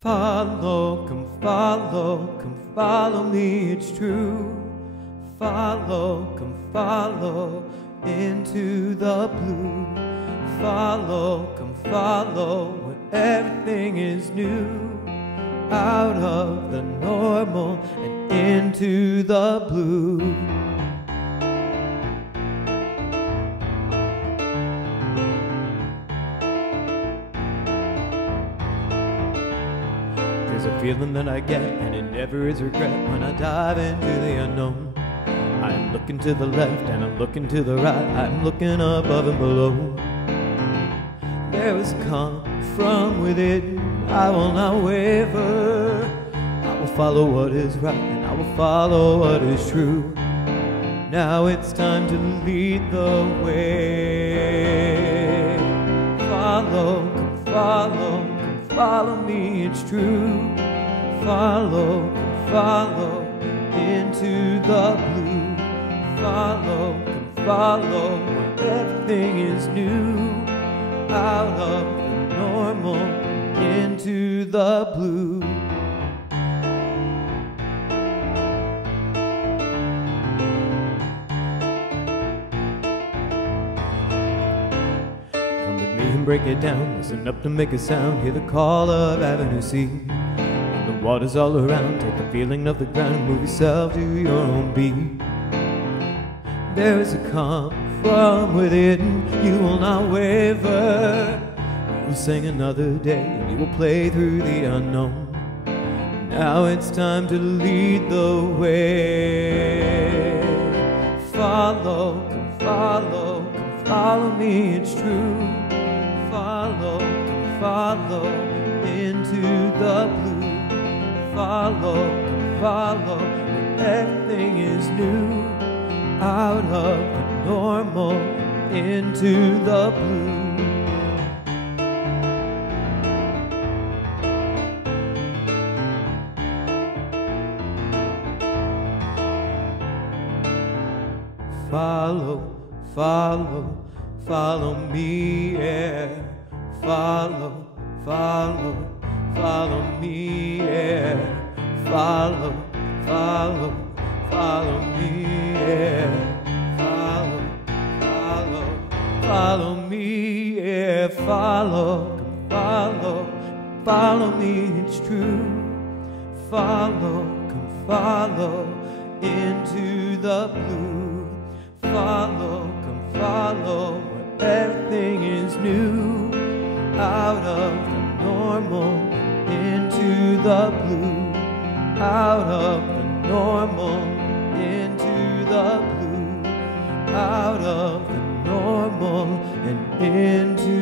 Come follow me, it's true. Come follow into the blue. Come follow where everything is new. Out of the normal and into the blue. There's a feeling that I get, and it never is regret when I dive into the unknown. I'm looking to the left and I'm looking to the right. I'm looking above and below. There is calm from within. I will not waver. I will follow what is right and I will follow what is true. Now it's time to lead the way. Come follow me, it's true. Come follow into the blue. Come follow where everything is new. Out of the normal into the blue. Come with me and break it down. Listen up to make a sound. Hear the call of Avenue C. And the water's all around. Take the feeling of the ground and move yourself to your own beat. There is a calm from within. You will not waver. You will sing another day and you will play through the unknown. Now it's time to lead the way. Come follow me, it's true. Come follow into the blue. Come follow where everything is new. Out of the normal into the blue. Follow me, yeah. Follow me, yeah. Follow me, yeah. Follow me, yeah. Follow me, it's true. Come follow into the blue. Come follow where everything is new. Out of the normal into the blue. Out of the normal into the blue. Out of the normal and into